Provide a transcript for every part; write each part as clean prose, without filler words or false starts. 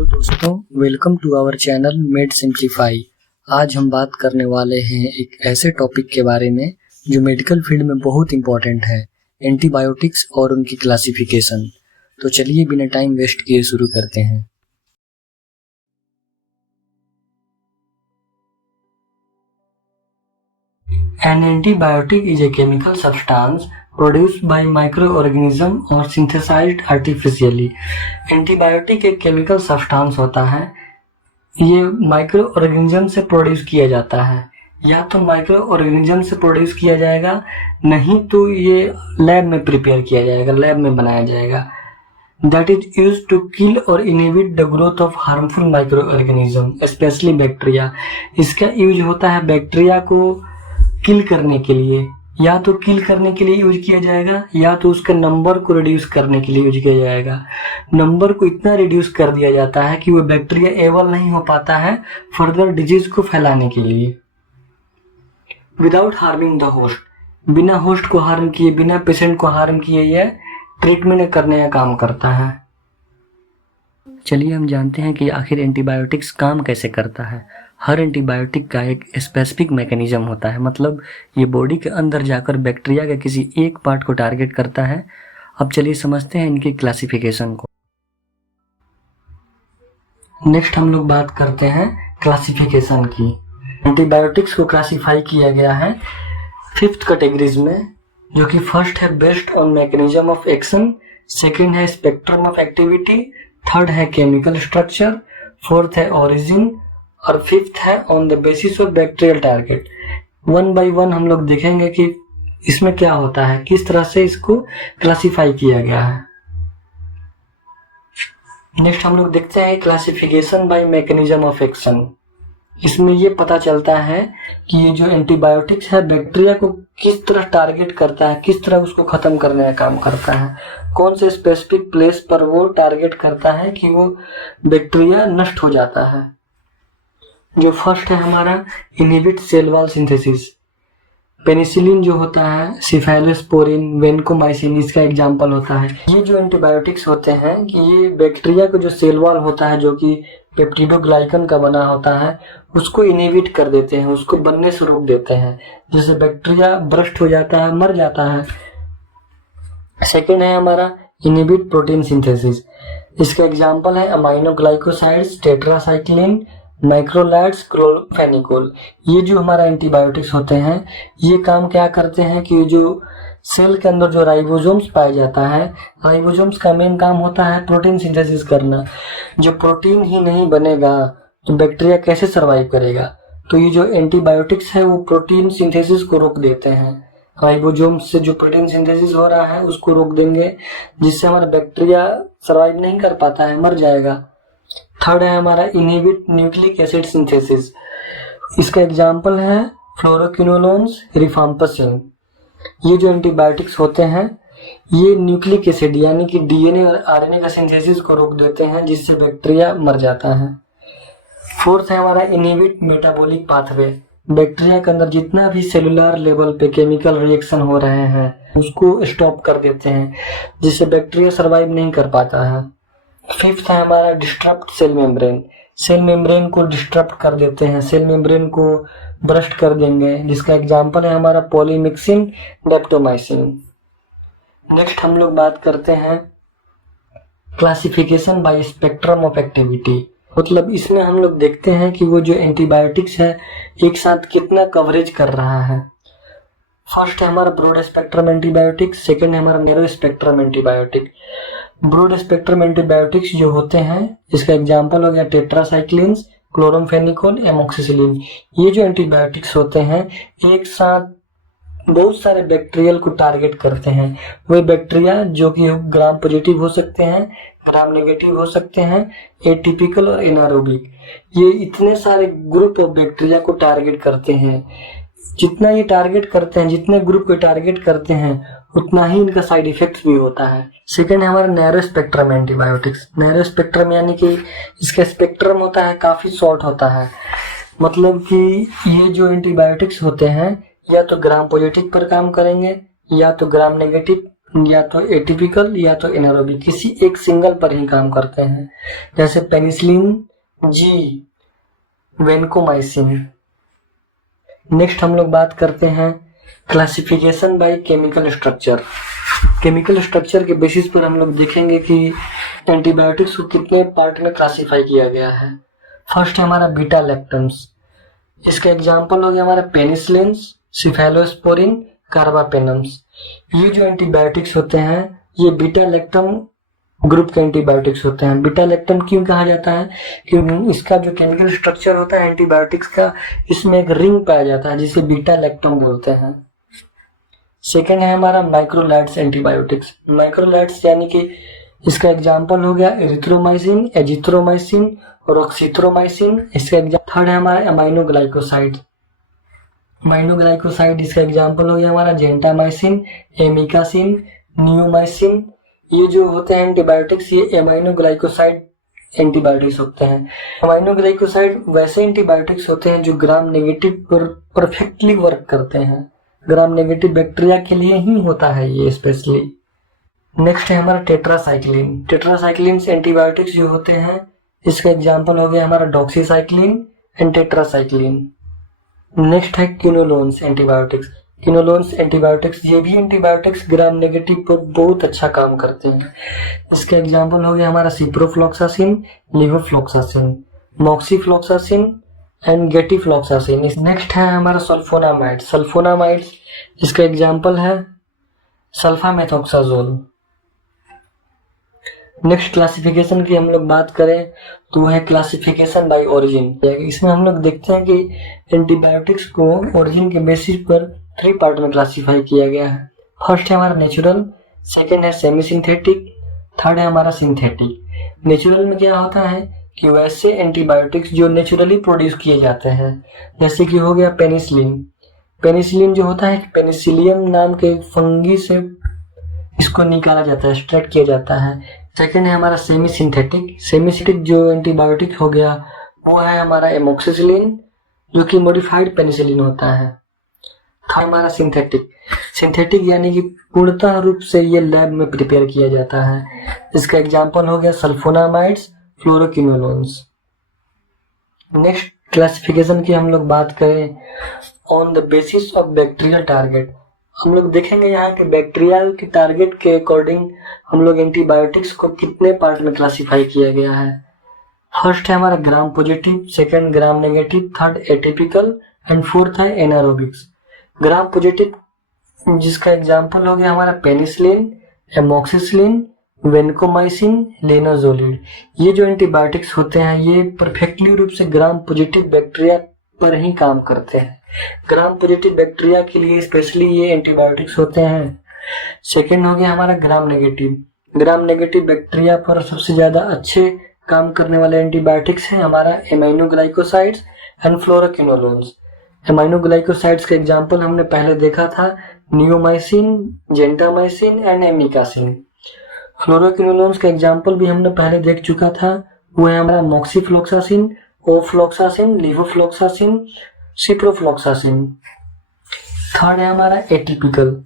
Hello दोस्तों, welcome to our channel med simplify. आज हम बात करने वाले हैं एक ऐसे टॉपिक के बारे में जो मेडिकल फील्ड में बहुत इंपॉर्टेंट है, एंटीबायोटिक्स और उनकी क्लासिफिकेशन। तो चलिए बिना टाइम वेस्ट किए शुरू करते हैं। An antibiotic is a chemical substance produced by microorganism और synthesized artificially। एंटीबायोटिक एक केमिकल सब्सटेंस होता है, ये माइक्रो ऑर्गेनिज्म से प्रोड्यूस किया जाता है। या तो माइक्रो ऑर्गेनिज्म से प्रोड्यूस किया जाएगा, नहीं तो ये लैब में प्रिपेयर किया जाएगा, लैब में बनाया जाएगा। That is used to kill और inhibit the growth of harmful micro organism specially bacteria. इसका यूज होता है बैक्टीरिया को किल करने के लिए, या तो किल करने के लिए यूज किया जाएगा या तो उसके नंबर को रिड्यूस करने के लिए यूज किया जाएगा। नंबर को इतना रिड्यूस कर दिया जाता है कि वो बैक्टीरिया एबल नहीं हो पाता है फर्दर डिजीज को फैलाने के लिए। विदाउट हार्मिंग द होस्ट, बिना होस्ट को हार्म किए, बिना पेशेंट को हार्म किए यह ट्रीटमेंट करने का काम करता है। चलिए हम जानते हैं कि आखिर एंटीबायोटिक्स काम कैसे करता है। हर एंटीबायोटिक का एक स्पेसिफिक मैकेनिज्म होता है, मतलब ये बॉडी के अंदर जाकर बैक्टीरिया के किसी एक पार्ट को टारगेट करता है। अब चलिए समझते हैं इनकी क्लासिफिकेशन को। नेक्स्ट हम लोग बात करते हैं क्लासिफिकेशन की। एंटीबायोटिक्स को क्लासिफाई किया गया है 5 कैटेगरीज में, जो कि फर्स्ट है based on mechanism of action, second है स्पेक्ट्रम ऑफ एक्टिविटी, थर्ड है केमिकल स्ट्रक्चर, फोर्थ है ओरिजिन और फिफ्थ है on the basis of bacterial target. One by one हम लोग देखेंगे कि इसमें क्या होता है, किस तरह से इसको क्लासिफाई किया गया है। नेक्स्ट हम लोग देखते हैं classification bye mechanism of action. इसमें ये पता चलता है कि ये जो एंटीबायोटिक्स है बैक्टीरिया को किस तरह टारगेट करता है, किस तरह उसको खत्म करने का काम करता है, कौन से स्पेसिफिक प्लेस पर वो टारगेट करता है कि वो बैक्टीरिया नष्ट हो जाता है। जो फर्स्ट है हमारा inhibit cell wall synthesis. Penicillin जो होता है, सिफेलोस्पोरिन, वेनकोमाइसिन इसका एग्जांपल होता है। ये जो एंटीबायोटिक्स होते हैं कि ये बैक्टीरिया को जो सेल वॉल होता है जो कि पेप्टिडोग्लाइकन का बना होता है उसको इनहिबिट कर देते हैं, उसको बनने से रोक देते हैं, जिससे बैक्टीरिया ब्रस्ट हो जाता है, मर जाता है। सेकेंड है हमारा इनहिबिट प्रोटीन सिंथेसिस। इसका एग्जांपल है अमाइनो ग्लाइकोसाइड्स, टेट्रासाइक्लिन, माइक्रोलैट्स, क्लोरोफेनिकोल। ये जो हमारा एंटीबायोटिक्स होते हैं ये काम क्या करते हैं कि जो सेल के अंदर जो राइबोसोम्स पाया जाता है, राइबोसोम्स का मेन काम होता है प्रोटीन सिंथेसिस करना। जो प्रोटीन ही नहीं बनेगा तो बैक्टीरिया कैसे सरवाइव करेगा। तो ये जो एंटीबायोटिक्स है वो प्रोटीन सिंथेसिस को रोक देते हैं। राइबोसोम्स से जो प्रोटीन सिंथेसिस हो रहा है उसको रोक देंगे, जिससे हमारा बैक्टीरिया सरवाइव नहीं कर पाता है, मर जाएगा। थर्ड है हमारा इनहिबिट न्यूक्लिक एसिड सिंथेसिस। इसका एग्जांपल है फ्लोरोक्विनोलोन्स, रिफाम्पिसिन। ये जो एंटीबायोटिक्स होते हैं ये न्यूक्लिक एसिड यानी कि डीएनए और आरएनए का सिंथेसिस को रोक देते हैं, जिससे बैक्टीरिया मर जाता है। फोर्थ है हमारा इनहिबिट मेटाबॉलिक पाथवे। बैक्टीरिया के अंदर जितना भी सेलुलर लेवल पे केमिकल रिएक्शन हो रहे हैं उसको स्टॉप कर देते हैं, जिससे बैक्टीरिया सरवाइव नहीं कर पाता है। फिफ्थ है हमारा disturbed cell membrane. Cell membrane को डिस्टर्ब कर देते हैं, सेल मेम्ब्रेन को ब्रस्ट कर देंगे, जिसका एग्जांपल है हमारा पॉलीमिक्सिन, डेप्टोमाइसिन। नेक्स्ट हम लोग बात करते हैं classification bye spectrum of activity. मतलब इसमें हम लोग देखते हैं कि वो जो एंटीबायोटिक्स है एक साथ कितना कवरेज कर रहा है। फर्स्ट है हमारा ब्रॉड स्पेक्ट्रम एंटीबायोटिक, सेकेंड है हमारा narrow spectrum antibiotic. Broad spectrum antibiotics जो होते हैं इसका एग्जांपल हो गया टेट्रासाइक्लिन्स, क्लोरोफेनिकोल, एमोक्सिसिलिन। ये जो एंटीबायोटिक्स होते हैं एक साथ बहुत सारे बैक्टीरियल को टारगेट करते हैं। वे बैक्टीरिया जो कि ग्राम पॉजिटिव हो सकते हैं, ग्राम नेगेटिव हो सकते हैं, एटिपिकल और एनारोबिक। ये इतने सारे ग्रुप ऑफ बैक्टीरिया को टारगेट करते हैं। जितना ये टारगेट करते हैं, जितने ग्रुप को टारगेट करते हैं उतना ही इनका साइड इफेक्ट्स भी होता है। सेकेंड है हमारा narrow spectrum antibiotics. Narrow spectrum यानी कि इसका स्पेक्ट्रम होता है काफी शॉर्ट होता है, मतलब कि ये जो एंटीबायोटिक्स होते हैं या तो ग्राम पॉजिटिव पर काम करेंगे या तो ग्राम नेगेटिव या तो एटिपिकल या तो एनारोबिक, किसी एक सिंगल पर ही काम करते हैं, जैसे पेनिसिलिन, जी, वेनकोमाइसिन। नेक्स्ट हम लोग बात करते हैं classification by chemical structure. Chemical structure के बेसिस पर हम लोग देखेंगे कि एंटीबायोटिक्स को कितने पार्ट में क्लासिफाई किया गया है। फर्स्ट है हमारा बीटा लैक्टम्स। इसका एग्जांपल हो गया हमारा पेनिसिलिन, सिफेलोस्पोरिन, कार्बापेनम्स। ये जो एंटीबायोटिक्स होते हैं ये बीटा लैक्टम ग्रुप के एंटीबायोटिक्स होते हैं। बीटा लैक्टम क्यों कहा जाता है? क्योंकि इसका जो केमिकल स्ट्रक्चर होता है एंटीबायोटिक्स का, इसमें एक रिंग पाया जाता है जिसे बीटा लैक्टम बोलते हैं। सेकेंड है हमारा माइक्रोलाइट्स एंटीबायोटिक्स। माइक्रोलाइट्स यानी कि इसका एग्जांपल हो गया एरिथ्रोमाइसिन, एजिथ्रोमाइसिन, रोक्सिथ्रोमाइसिन। इसका थर्ड है हमारा अमाइनोग्लाइकोसाइड। अमाइनोग्लाइकोसाइड इसका एग्जांपल हो गया हमारा जेंटामाइसिन, एमिकासिन, नियोमाइसिन। ये जो होते हैं एंटीबायोटिक्स ये अमाइनोग्लाइकोसाइड एंटीबायोटिक्स होते हैं। अमाइनोग्लाइकोसाइड वैसे एंटीबायोटिक्स होते हैं जो ग्राम नेगेटिव पर परफेक्टली वर्क करते हैं। ग्राम नेगेटिव बैक्टीरिया के लिए ही होता है ये स्पेशली। नेक्स्ट है हमारा टेट्रासाइक्लिन। टेट्रासाइक्लिन एंटीबायोटिक्स जो होते हैं इसका एग्जांपल हो गया हमारा डॉक्सीसाइक्लिन एंड टेट्रासाइक्लिन। नेक्स्ट है क्विनोलोन्स एंटीबायोटिक्स। क्विनोलोन्स एंटीबायोटिक्स ये भी एंटीबायोटिक्स ग्राम नेगेटिव पर बहुत अच्छा काम करते हैं। इसका एग्जांपल हो गया हमारा ciprofloxacin, levofloxacin, moxifloxacin and gatifloxacin. Next है हमारा सल्फोनामाइड। सल्फोनामाइड्स इसका एग्जांपल है सल्फामेथोक्साजोल। नेक्स्ट क्लासिफिकेशन की हम लोग बात करें तो है क्लासिफिकेशन बाय ओरिजिन। इसमें हम लोग देखते हैं कि एंटीबायोटिक्स को ओरिजिन के बेसिस पर 3 पार्ट में क्लासिफाई किया गया है। फर्स्ट है हमारा नेचुरल, सेकेंड है सेमी सिंथेटिक, थर्ड है हमारा सिंथेटिक। नेचुरल में क्या होता है कि वैसे एंटीबायोटिक्स जो नेचुरली प्रोड्यूस किए जाते हैं, जैसे कि हो गया पेनिसिलिन। पेनिसिलिन जो होता है पेनिसिलियम नाम के फंगी से इसको निकाला जाता है, एक्सट्रैक्ट किया जाता है। सेकेंड है हमारा सेमी सिंथेटिक। सेमी सिंथेटिक जो एंटीबायोटिक हो गया वो है हमारा एमोक्सिसिलिन जो कि मॉडिफाइड पेनिसिलिन होता है। थर्ड हमारा सिंथेटिक। सिंथेटिक यानी कि पूर्णतः रूप से ये लैब में प्रिपेयर किया जाता है। इसका एग्जांपल हो गया सल्फोनामाइड्स, फ्लोरोक्विनोलोन्स। नेक्स्ट क्लासिफिकेशन की हम लोग बात करें on the basis of bacterial target. हम लोग देखेंगे यहाँ के बैक्टीरियल के टारगेट के अकॉर्डिंग हम लोग एंटीबायोटिक्स को कितने पार्ट में क्लासिफाई किया गया है। फर्स्ट है हमारा gram positive, second gram negative, third atypical and fourth है एनारोबिक्स। ग्राम पॉजिटिव जिसका एग्जांपल हो गया हमारा पेनिसिलिन, एमोक्सिसिलिन, वेनकोमाइसिन, लेनाजोलिड। ये जो एंटीबायोटिक्स होते हैं ये परफेक्टली रूप से ग्राम पॉजिटिव बैक्टीरिया पर ही काम करते हैं। ग्राम पॉजिटिव बैक्टीरिया के लिए स्पेशली ये एंटीबायोटिक्स होते हैं। सेकेंड हो गया हमारा gram negative. Gram negative bacteria पर सबसे ज्यादा अच्छे काम करने वाले एंटीबायोटिक्स हैं हमारा एमाइनोग्लाइकोसाइड्स एंड फ्लोरोक्विनोलोन्स। एमाइनोग्लाइकोसाइड्स का एग्जांपल हमने पहले देखा था neomycin, gentamicin and amikacin. Fluoroquinolones का एग्जांपल भी हमने पहले देख चुका था, वो है हमारा मॉक्सीफ्लॉक्सासिन, ओफ्लॉक्सासिन, लिवोफ्लॉक्सासिन, सिप्रोफ्लॉक्सासिन। थर्ड है हमारा एटिपिकल।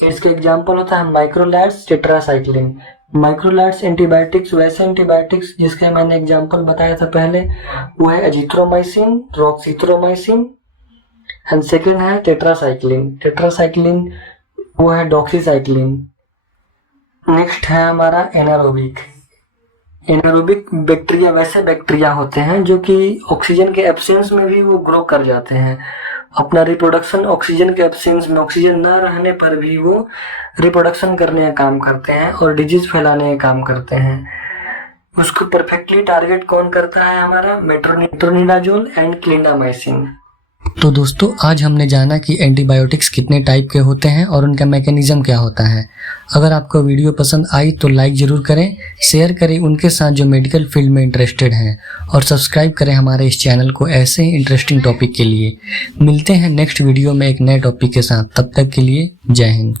इसका एग्जांपल होता है माइक्रोलाइट्स, टेट्रासाइक्लिन। माइक्रोलाइट्स एंटीबायोटिक्स वैसे एंटीबायोटिक्स जिसके मैंने एग्जांपल बताया था पहले, वो है एजिथ्रोमाइसिन, रोक्सिथ्रोमाइसिन एंड सेकेंड है टेट्रासाइक्लिन। टेट्रासाइक्लिन वो है डॉक्सीसाइक्लिन। नेक्स्ट है हमारा एनारोबिक। एनारोबिक बैक्टीरिया वैसे बैक्टीरिया होते हैं जो कि ऑक्सीजन के एब्सेंस में भी वो ग्रो कर जाते हैं। अपना रिप्रोडक्शन ऑक्सीजन के एब्सेंस में, ऑक्सीजन न रहने पर भी वो रिप्रोडक्शन करने का काम करते हैं और डिजीज फैलाने का काम करते हैं। उसको परफेक्टली टारगेट कौन करता है हमारा मेट्रोनिडाजोल एंड क्लिंडामाइसिन। तो दोस्तों आज हमने जाना कि एंटीबायोटिक्स कितने टाइप के होते हैं और उनका मैकेनिज्म क्या होता है। अगर आपको वीडियो पसंद आई तो लाइक जरूर करें, शेयर करें उनके साथ जो मेडिकल फील्ड में इंटरेस्टेड हैं और सब्सक्राइब करें हमारे इस चैनल को ऐसे ही इंटरेस्टिंग टॉपिक के लिए। मिलते हैं नेक्स्ट वीडियो में एक नए टॉपिक के साथ, तब तक के लिए जय हिंद।